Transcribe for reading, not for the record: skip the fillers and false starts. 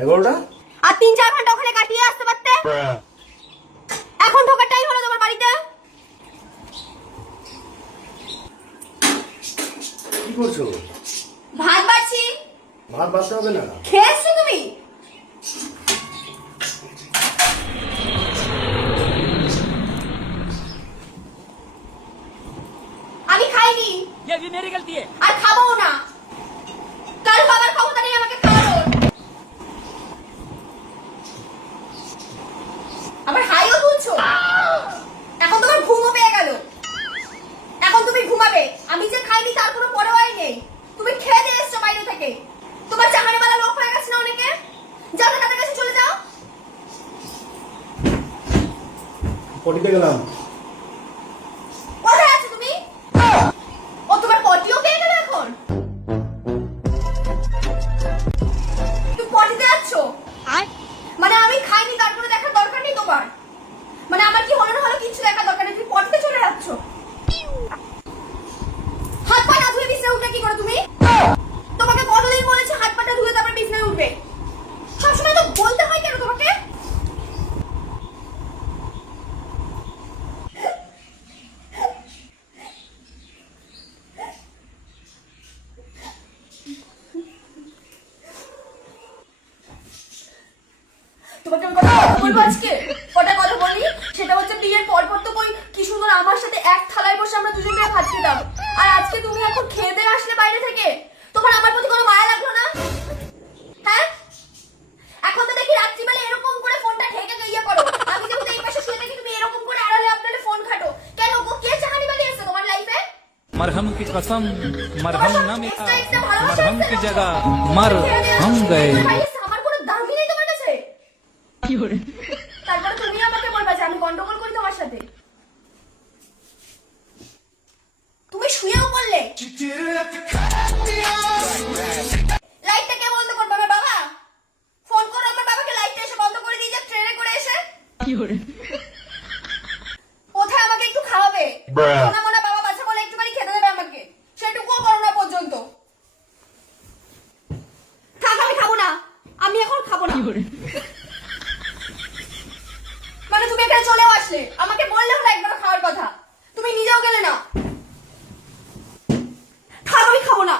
11টা আর 3-4 ঘন্টা ওখানে কাটিয়ে আসতে পারতে। এখন ঢোকার টাইম হলো তোমার বাড়িতে। কি করছো? ভাত বাড়ছি। ভাত বাড়তে হবে না। খেয়েছো তুমি? আমি খাইনি। ये भी मेरी गलती है। আর খাবো না। কাল বাবার ক্ষমতা নেই আমাকে খাওয়ানোর। আবার হাইও তুলছো। এখন তোমার ঘুমও পেয়ে গেল। এখন তুমি ঘুমাবে। আমি যে খাইনি তার কোনো পরোয়াই নেই। তুমি খেয়ে দিয়ে এসছো বাইরে থেকে। তোমার চাহানিওয়ালা লোক হয়ে গেছে না অনেকে। যাও না, তাদের কাছে চলে যাও। পটিতে গেলাম। কোথায় আছো তুমি? ও তোমার পটিও পেয়ে গেল এখন। তুমি পটিতে যাচ্ছো? মানে আমি খাইনি তারপরে দেখার দরকার নেই তোমার? মানে আমার কি হলো না হলো কিছু দেখার দরকার নেই, তুমি পটিতে চলে যাচ্ছ? হাত পা না ধুয়ে বিছানায় উঠবে কি করে তুমি? তোমাকে কতদিন বলেছি হাত পাটা ধুয়ে তারপর বিছানায় উঠবে? সবসময় তো বলতে হয় কেন তোমাকে? তোমাকে আমি কথা বলবো আজকে। কটা কথা বলি, সেটা হচ্ছে বিয়ের পর তো কই কি সুন্দর আমার সাথে এক থালায় বসে আমরা দুজন মিলে ভাত খেতাম। আর আজকে তুমি এখন খেয়ে দিয়ে আসলে বাইরে থেকে, তোমার আমার প্রতি কোনো মায়া লাগলো না? হ্যাঁ, এখন তো দেখি রাত্রিবেলা এরকম করে ফোনটা ঢেকে ইয়ে করো। আমি যেহেতু এই পাশে শুয়ে থাকি, তুমি এরকম করে আড়ালে আপনারে ফোন ঘাটো কেন? গো কে চাহানি বালি এসে তোমার লাইফে? मरहम की कसम मरहम न मिला, मरहम की जगह मर हम गए। আমার কোনো দামই নেই তোমার কাছে। তারপরে তুমি আমাকে বলবা যে আমি গন্ডগোল করি তোমার সাথে। তুমি শুয়েও বললে লাইটটা কে বন্ধ করবে? আমার বাবা। ফোন করো আমার বাবাকে, লাইটটা এসে বন্ধ করে দিয়ে যাক ট্রেনে করে এসে। কোথায় আমাকে একটু খাওয়াবে? সোনা মোনা বাবা বাচ্চা বলে একটুখানি খেতে দেবে আমাকে, সেটুকুও করো না পর্যন্ত। থাক, আমি খাবো না। আমি এখন খাবো না। মানে তুমি এখানে চলেও আসলে, আমাকে বললেও না একবার খাওয়ার কথা, তুমি নিজেও গেলে না। থাক, আমি খাবো না।